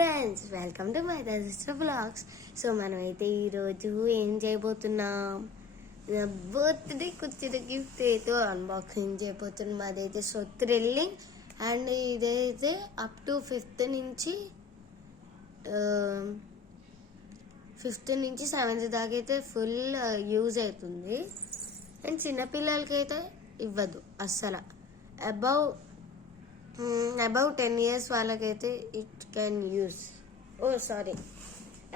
Friends, welcome to my sister blogs. So మనమైతే ఈరోజు ఏం చేయబోతున్నాం, నా బర్త్డే కూర్చున్న గిఫ్ట్ అయితే అన్బాక్సింగ్ చేయబోతున్నాం. అదైతే సో థ్రిల్లింగ్. అండ్ ఇదైతే అప్ టు 5th నుంచి 7th దాకా అయితే ఫుల్ యూజ్ అవుతుంది. అండ్ చిన్నపిల్లలకి అయితే ఇవ్వదు అస్సలు. అబౌవ్ 10 years వాళ్ళకైతే it can use.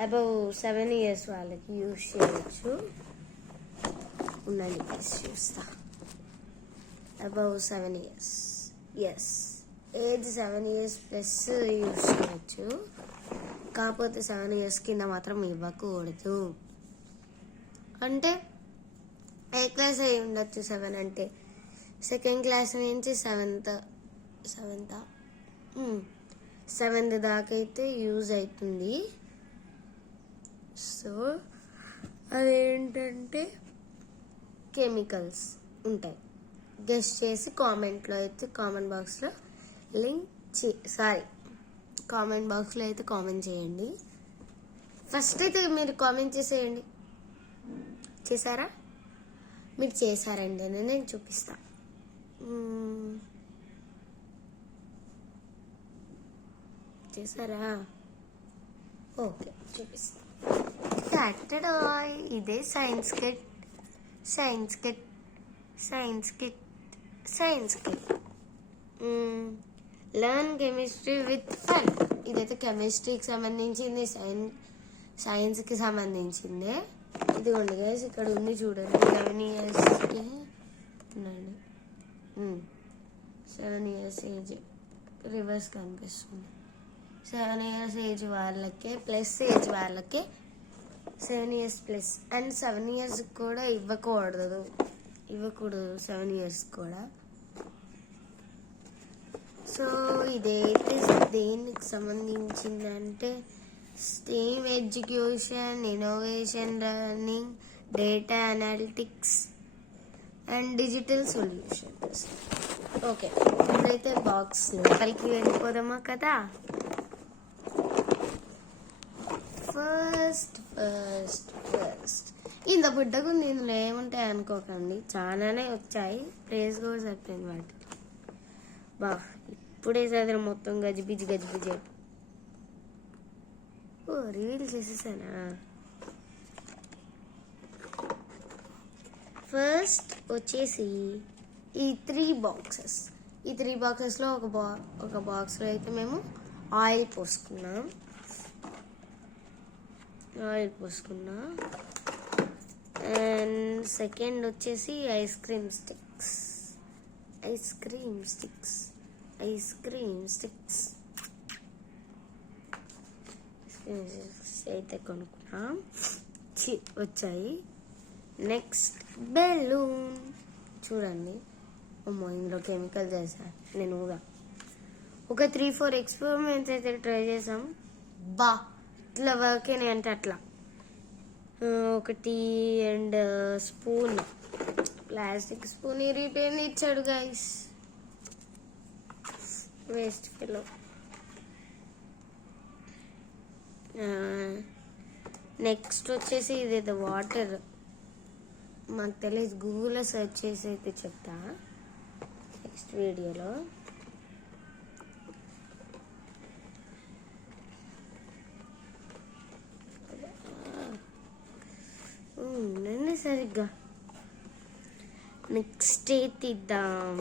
Above 7 years వాళ్ళకి యూజ్ చేయవచ్చు. ఉండండి చూస్తా. Above 7 years, yes, age 7 years plus use చేయవచ్చు. కాకపోతే 7 years కింద మాత్రం ఇవ్వకూడదు. అంటే ఏ క్లాస్ అయి ఉండొచ్చు. 7 అంటే 2nd క్లాస్ నుంచి 7th దాకా అయితే యూజ్ అవుతుంది. సో అదేంటంటే కెమికల్స్ ఉంటాయి. గెస్ట్ చేసి కామెంట్ బాక్స్లో అయితే కామెంట్ చేయండి. ఫస్ట్ అయితే మీరు కామెంట్ చేసేయండి. చేశారా? మీరు చేశారండి నేను చూపిస్తా. చేశారా? ఓకే, చూపిస్తా. ఇదే science kit. Learn chemistry with fun. ఇదైతే కెమిస్ట్రీకి సంబంధించింది, సైన్స్కి సంబంధించింది. ఇదిగోండి గైస్, ఇక్కడ ఉంది చూడండి. 7 yearsకి ఉండండి. 7 years ఏజ్ రివర్స్ కనిపిస్తుంది. 7 years ఏజ్ వాళ్ళకే ప్లస్ ఏజ్ వాళ్ళకే 7 years ప్లస్. అండ్ 7 years కూడా ఇవ్వకూడదు 7 years కూడా. సో ఇదైతే దేనికి సంబంధించిందంటే STEM education, innovation, learning, data analytics and digital solutions. Okay, ఇప్పుడైతే బాక్స్ లోపలికి వెళ్ళిపోదామా కదా. ఫస్ట్ ఇంత పుట్టకు ఇందులో ఏముంటాయి అనుకోకండి, చాలానే వచ్చాయి. ప్రైస్ కూడా సరిపోయింది వాటి. ఇప్పుడే చదివిన మొత్తం గజిబిజి. రివీల్ చేసేసానా? ఫస్ట్ వచ్చేసి ఈ 3 బాక్సెస్లో ఒక బాక్స్లో అయితే మేము ఆయిల్ పోసుకున్నాం. అండ్ సెకండ్ వచ్చేసి ఐస్ క్రీమ్ అయితే కొనుక్కున్నాం, వచ్చాయి. నెక్స్ట్ బెలూన్ చూడండి. అమ్మో, ఇందులో కెమికల్ చేశా నేను కూడా. ఒక 3-4 ఎక్స్పెరిమెంట్స్ అయితే ట్రై చేసాం. ఇట్లా వర్క్ అంటే అట్లా. ఒకటి అండ్ స్పూన్, ప్లాస్టిక్ స్పూన్ ఇరిగిపోయింది, ఇచ్చాడు గైస్, వేస్ట్ ఫెలో. నెక్స్ట్ వచ్చేసి ఇదేదో వాటర్, మాకు తెలియదు, గూగుల్లో సెర్చ్ చేసి అయితే చెప్తా నెక్స్ట్ వీడియోలో. సరిగ్గా నెక్స్ట్ తీద్దాం.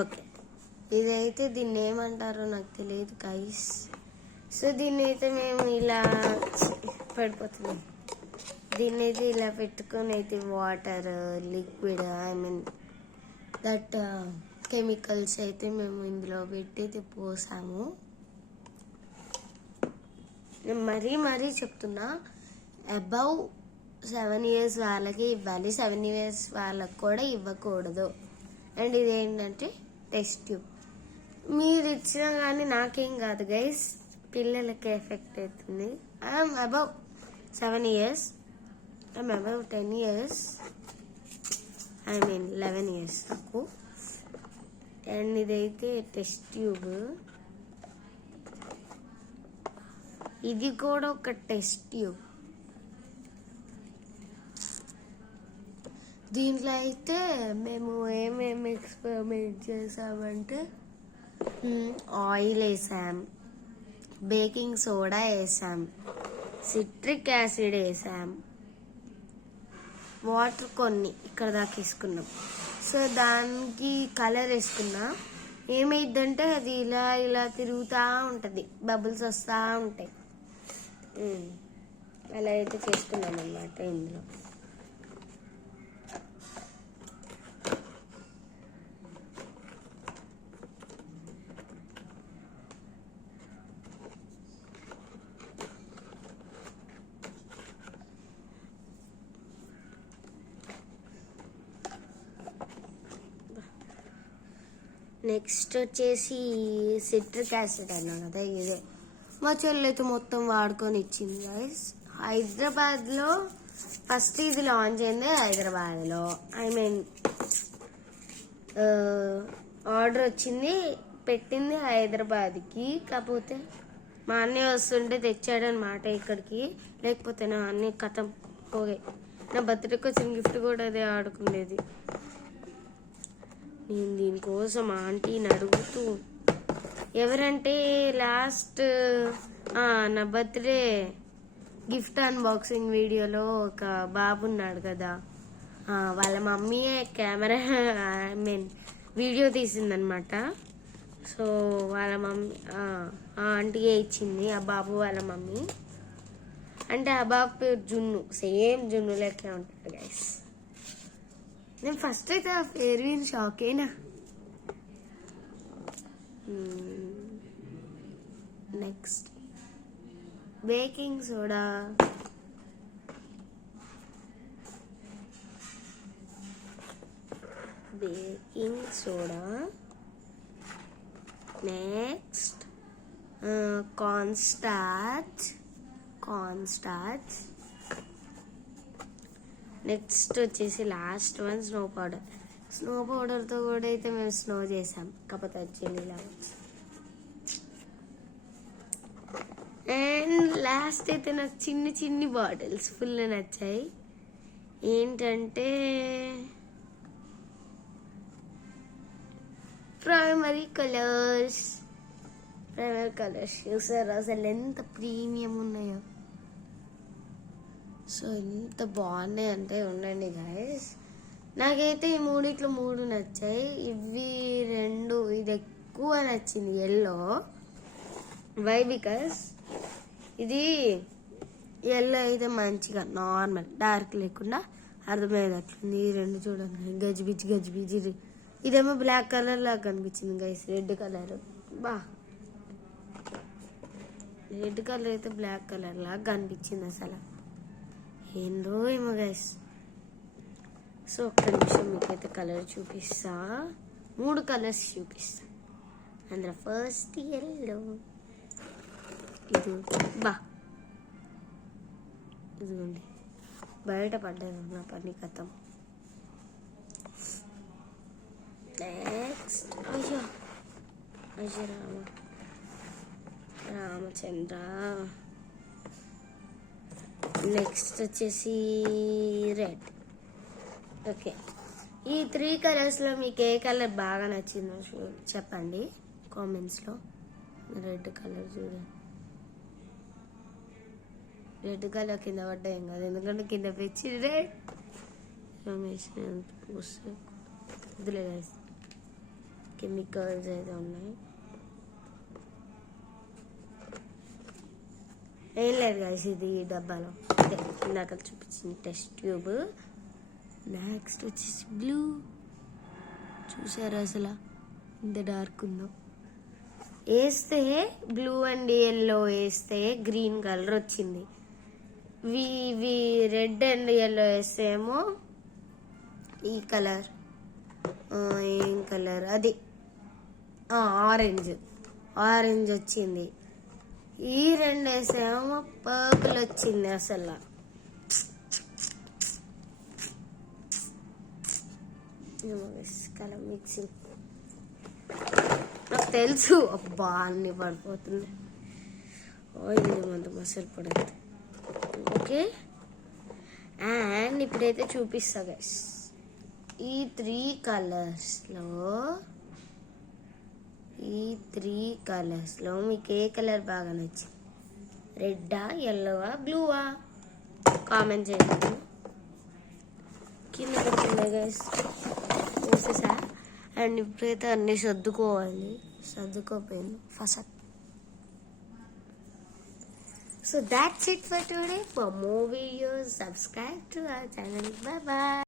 ఓకే, ఇదైతే దీన్ని ఏమంటారో నాకు తెలియదు గైస్. సో దీన్ని అయితే మేము ఇలా పడిపోతున్నాం. దీన్ని అయితే ఇలా పెట్టుకొని అయితే వాటర్, లిక్విడ్, దట్ కెమికల్స్ అయితే మేము ఇందులో పెట్టి అయితే పోసాము. నేను మరీ చెప్తున్నా, అబౌవ్ 7 years వాళ్ళకి ఇవ్వాలి, 7 years వాళ్ళకి కూడా ఇవ్వకూడదు. అండ్ ఇదేంటంటే టెస్ట్ ట్యూబ్. మీరు ఇచ్చినా కానీ నాకేం కాదు గైస్, పిల్లలకి ఎఫెక్ట్ అవుతుంది. I'm above 7 years, I'm above 10 years, 11 years నాకు. అండ్ ఇదైతే టెస్ట్ ట్యూబ్. ఇది కూడా ఒక టెస్ట్ ట్యూబ్. దీంట్లో అయితే మేము ఏమేమి ఎక్స్పెరిమెంట్ చేసామంటే ఆయిల్ వేసాం, బేకింగ్ సోడా వేసాం, సిట్రిక్ యాసిడ్ వేసాం, వాటర్ కొన్ని ఇక్కడ దాకా వేసుకున్నాం. సో దానికి కలర్ వేసుకున్నా. ఏమైందంటే అది ఇలా ఇలా తిరుగుతూ ఉంటుంది, బబుల్స్ వస్తూ ఉంటాయి. అలా అయితే చేసుకున్నాం అన్నమాట. ఇందులో నెక్స్ట్ వచ్చేసి సిట్రిక్ యాసిడ్ అన్నా కదా, ఇదే మా చెల్లి అయితే మొత్తం వాడుకొని ఇచ్చింది గైస్. హైదరాబాద్లో ఫస్ట్ ఇది లాంచ్ అయింది. హైదరాబాద్లో ఆర్డర్ వచ్చింది, పెట్టింది హైదరాబాద్కి. కాకపోతే మా అన్నయ్య వస్తుంటే తెచ్చాడనమాట ఇక్కడికి. లేకపోతే నా అన్నయ్య కథం పోగే. నా బర్త్డేకి వచ్చిన గిఫ్ట్ కూడా అదే ఆడుకునేది. నేను దీనికోసం ఆంటీని అడుగుతూ, ఎవరంటే లాస్ట్ నా బర్త్డే గిఫ్ట్ అన్బాక్సింగ్ వీడియోలో ఒక బాబు ఉన్నాడు కదా, వాళ్ళ మమ్మీయే కెమెరా వీడియో తీసిందనమాట. సో వాళ్ళ మమ్మీ ఆంటీయే ఇచ్చింది, ఆ బాబు వాళ్ళ మమ్మీ. అంటే ఆ బాబు పేరు జున్ను, సేమ్ జున్ను లెక్కే ఉంటాడు గైస్. నేను ఫస్ట్ అయితే ఆ పేరు విని షాక్ అయినా. Next baking soda. Next corn starch. Next వచ్చేసి last one snow powder. Snow పౌడర్తో కూడా అయితే మేము స్నో చేసాం, కాకపోతే వచ్చింది ఇలా. అండ్ లాస్ట్ అయితే నాకు చిన్ని బాటిల్స్ ఫుల్ నచ్చాయి. ఏంటంటే ప్రైమరీ కలర్స్ చూసారు అసలు ఎంత ప్రీమియం ఉన్నాయో. సో ఎంత బాగున్నాయి అంటే ఉండండి గైస్. నాకైతే ఈ మూడిట్లో 3 నచ్చాయి. ఇవి 2, ఇది ఎక్కువ నచ్చింది ఎల్లో. వై? బికాస్ ఇది ఎల్లో అయితే మంచిగా నార్మల్ డార్క్ లేకుండా అర్థమయ్యేది అట్లుంది. ఈ 2 చూడండి గజిబిజి. ఇదేమో బ్లాక్ కలర్ లాగా కనిపించింది guys. Red colour red colour అయితే బ్లాక్ కలర్ లాగా కనిపించింది. అసలు ఏందో ఏమో గైస్. సో ఒక్క నిమిషం మీకైతే కలర్ చూపిస్తా. 3 కలర్స్ చూపిస్తా. అందులో ఫస్ట్ ఎల్లో. ఇది ఇదిగోండి, బయట పడ్డాను నా పని కథం. నెక్స్ట్ అయ్యో రామచంద్ర. నెక్స్ట్ వచ్చేసి రెడ్. ఓకే, ఈ 3 కలర్స్లో మీకు ఏ కలర్ బాగా నచ్చిందో చెప్పండి కామెంట్స్లో. రెడ్ కలర్ చూడండి, రెడ్ కలర్ కింద పడ్డా ఏం కాదు, ఎందుకంటే కింద పెంచి రెడ్ రమేష్ వద్దులే గైస్. కెమికల్స్ అయితే ఉన్నాయి, ఏం లేదు గైస్. ఇది డబ్బాలో ఇందాక చూపించింది టెస్ట్ ట్యూబ్. నెక్స్ట్ వచ్చేసి బ్లూ. చూసారా అసలు ఇంత డార్క్ ఉందో. వేస్తే బ్లూ అండ్ ఎల్లో వేస్తే గ్రీన్ కలర్ వచ్చింది. ఇవి రెడ్ అండ్ ఎల్లో వేస్తే ఏమో ఈ కలర్, ఏం కలర్ అది, ఆరెంజ్ వచ్చింది. ఈ 2 వేసేమో పర్పుల్ వచ్చింది. అసలు కలర్ మిక్సింగ్ నాకు తెలుసు. అబ్బా అన్ని పడిపోతుంది. ఆయిల్ ఏమంత మసాలా పడదు. ఓకే, అండ్ ఇప్పుడైతే చూపిస్తా గైస్. ఈ త్రీ కలర్స్లో మీకు ఏ కలర్ బాగా నచ్చింది? రెడ్డా, ఎల్లోవా, బ్లూవా? కామెంట్ చేయండి. కింద పెట్టండి గైస్. వేసేసా. అండ్ ఇప్పుడైతే అన్నీ సర్దుకోపోయింది first. So that's it for today. For more videos, subscribe to our channel. Bye bye.